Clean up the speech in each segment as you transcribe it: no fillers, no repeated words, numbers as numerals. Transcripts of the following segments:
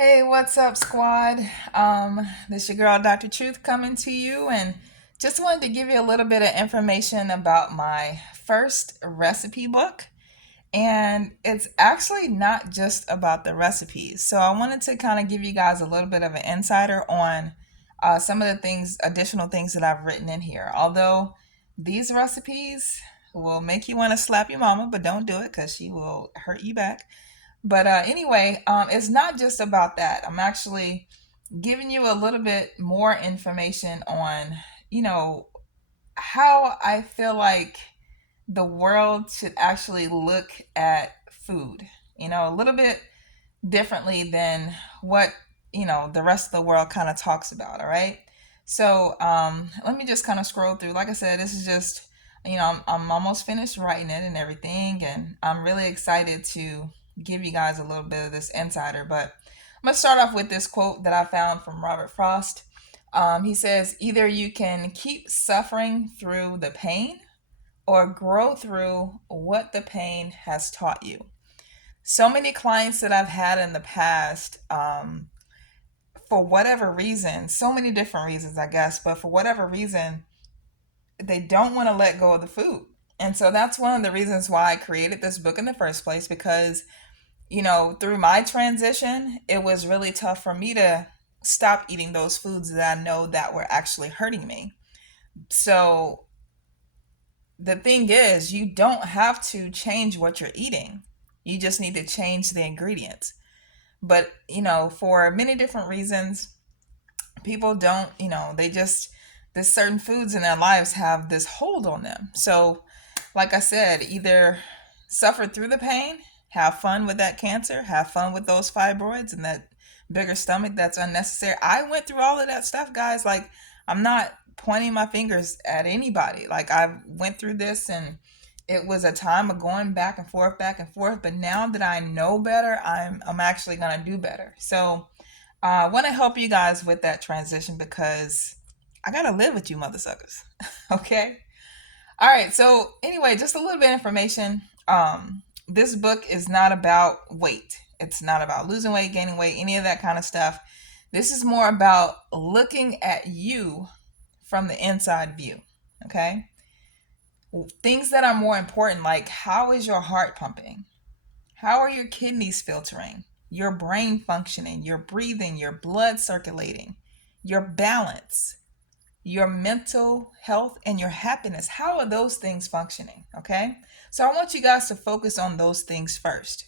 Hey, what's up, squad? This your girl, Dr. Truth, coming to you, and just wanted to give you a little bit of information about my first recipe book. And it's actually not just about the recipes. So I wanted to kind of give you guys a little bit of an insider on some of the things, additional things that I've written in here. Although these recipes will make you want to slap your mama, but don't do it because she will hurt you back. But anyway, it's not just about that. I'm actually giving you a little bit more information on, you know, how I feel like the world should actually look at food, a little bit differently than what, the rest of the world kind of talks about. All right. So let me just kind of scroll through. Like I said, this is just, I'm almost finished writing it and everything. And I'm really excited to give you guys a little bit of this insider. But I'm going to start off with this quote that I found from Robert Frost. He says, either you can keep suffering through the pain or grow through what the pain has taught you. So many clients that I've had in the past, for whatever reason, so many different reasons, I guess, but for whatever reason, they don't want to let go of the food. And so that's one of the reasons why I created this book in the first place because, through my transition, it was really tough for me to stop eating those foods that I know that were actually hurting me. So the thing is, you don't have to change what you're eating. You just need to change the ingredients. But, for many different reasons, people don't, they just, there's certain foods in their lives have this hold on them. So, like I said, either suffer through the pain, have fun with that cancer, have fun with those fibroids and that bigger stomach that's unnecessary. I went through all of that stuff, guys. Like, I'm not pointing my fingers at anybody. Like, I went through this and it was a time of going back and forth. But now that I know better, I'm actually gonna do better. So I want to help you guys with that transition because I gotta live with you, mother suckers. Okay. All right. So anyway, just a little bit of information. This book is not about weight. It's not about losing weight, gaining weight, any of that kind of stuff. This is more about looking at you from the inside view. Okay. Things that are more important, like how is your heart pumping? How are your kidneys filtering? Your brain functioning, your breathing, your blood circulating, your balance, your mental health, and your happiness. How are those things functioning? Okay. So I want you guys to focus on those things first.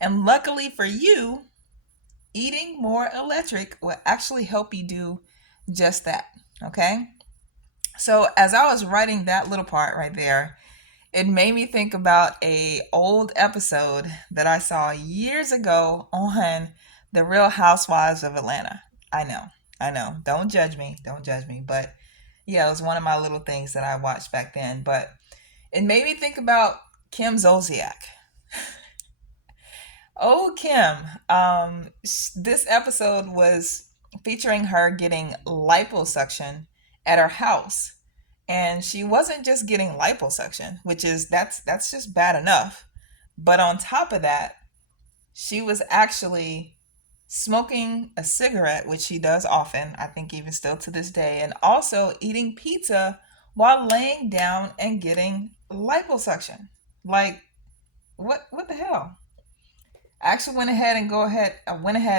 And luckily for you, eating more electric will actually help you do just that. Okay. So as I was writing that little part right there, it made me think about a old episode that I saw years ago on The Real Housewives of Atlanta. I know, I know. Don't judge me. Don't judge me. But yeah, it was one of my little things that I watched back then. But it made me think about Kim Zolciak. Oh, Kim. This episode was featuring her getting liposuction at her house, and she wasn't just getting liposuction, which is that's just bad enough. But on top of that, she was actually smoking a cigarette, which she does often, I think even still to this day, and also eating pizza while laying down and getting liposuction. Like what the hell? I actually went ahead,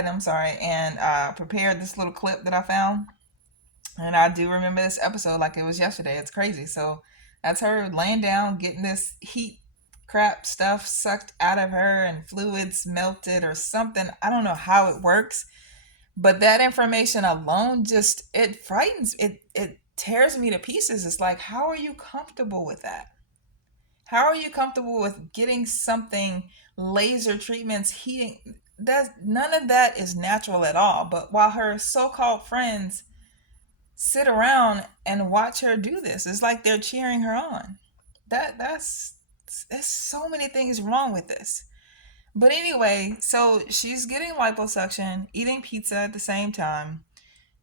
I'm sorry, and prepared this little clip that I found. And I do remember this episode like it was yesterday. It's crazy. So that's her laying down, getting this heat crap stuff sucked out of her and fluids melted or something. I don't know how it works, but that information alone just it frightens it tears me to pieces. It's like, how are you comfortable with that? How are you comfortable with getting something laser treatments heating? That none of that is natural at all. But while her so-called friends sit around and watch her do this, it's like they're cheering her on. That's there's so many things wrong with this. But anyway, so she's getting liposuction, eating pizza at the same time,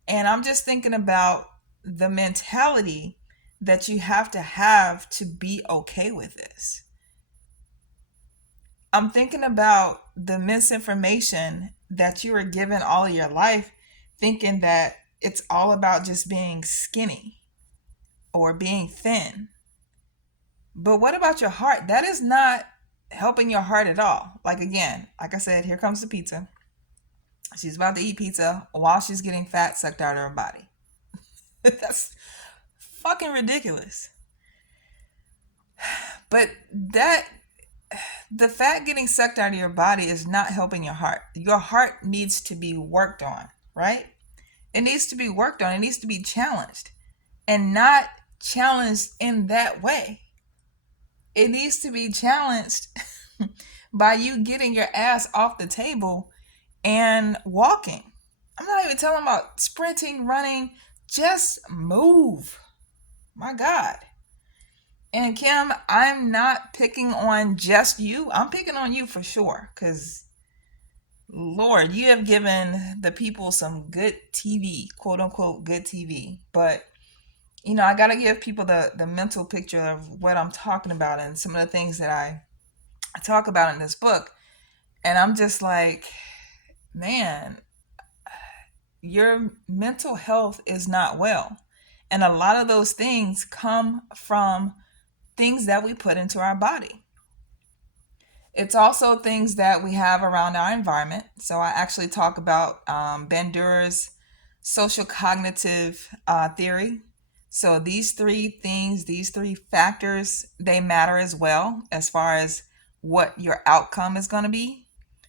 and I'm just thinking about the mentality that you have to be okay with this. I'm thinking about the misinformation that you were given all your life, thinking that it's all about just being skinny or being thin. But what about your heart? That is not helping your heart at all. Like, again, like I said, here comes the pizza. She's about to eat pizza while she's getting fat sucked out of her body. That's fucking ridiculous. But that the fat getting sucked out of your body is not helping your heart. Your heart needs to be worked on, right? It needs to be worked on. It needs to be challenged, and not challenged in that way. It needs to be challenged by you getting your ass off the table and walking. I'm not even talking about sprinting, running, just move. My God. And Kim, I'm not picking on just you. I'm picking on you for sure. Because, Lord, you have given the people some good TV, quote unquote, good TV. But, I got to give people the mental picture of what I'm talking about and some of the things that I talk about in this book. And I'm just like, man, your mental health is not well. And a lot of those things come from things that we put into our body. It's also things that we have around our environment. So I actually talk about Bandura's social cognitive theory. So these three things, these three factors, they matter as well as far as what your outcome is going to be.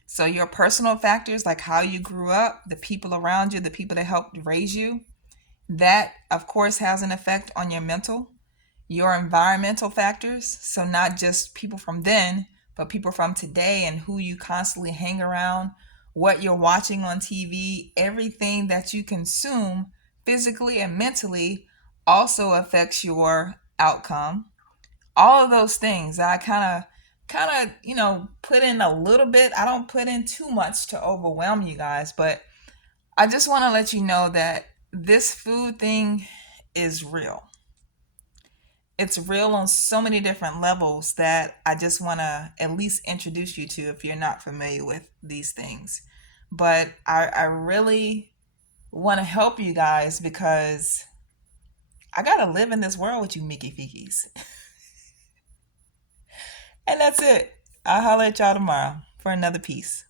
So your personal factors, like how you grew up, the people around you, the people that helped raise you, that of course has an effect on your mental. Your environmental factors, so not just people from then, but people from today and who you constantly hang around, what you're watching on TV, everything that you consume physically and mentally also affects your outcome. All of those things I kind of put in a little bit. I don't put in too much to overwhelm you guys, but I just want to let you know that this food thing is real. It's real on so many different levels that I just want to at least introduce you to if you're not familiar with these things. But I really want to help you guys because I got to live in this world with you Mickey Fickies. And that's it. I'll holler at y'all tomorrow for another piece.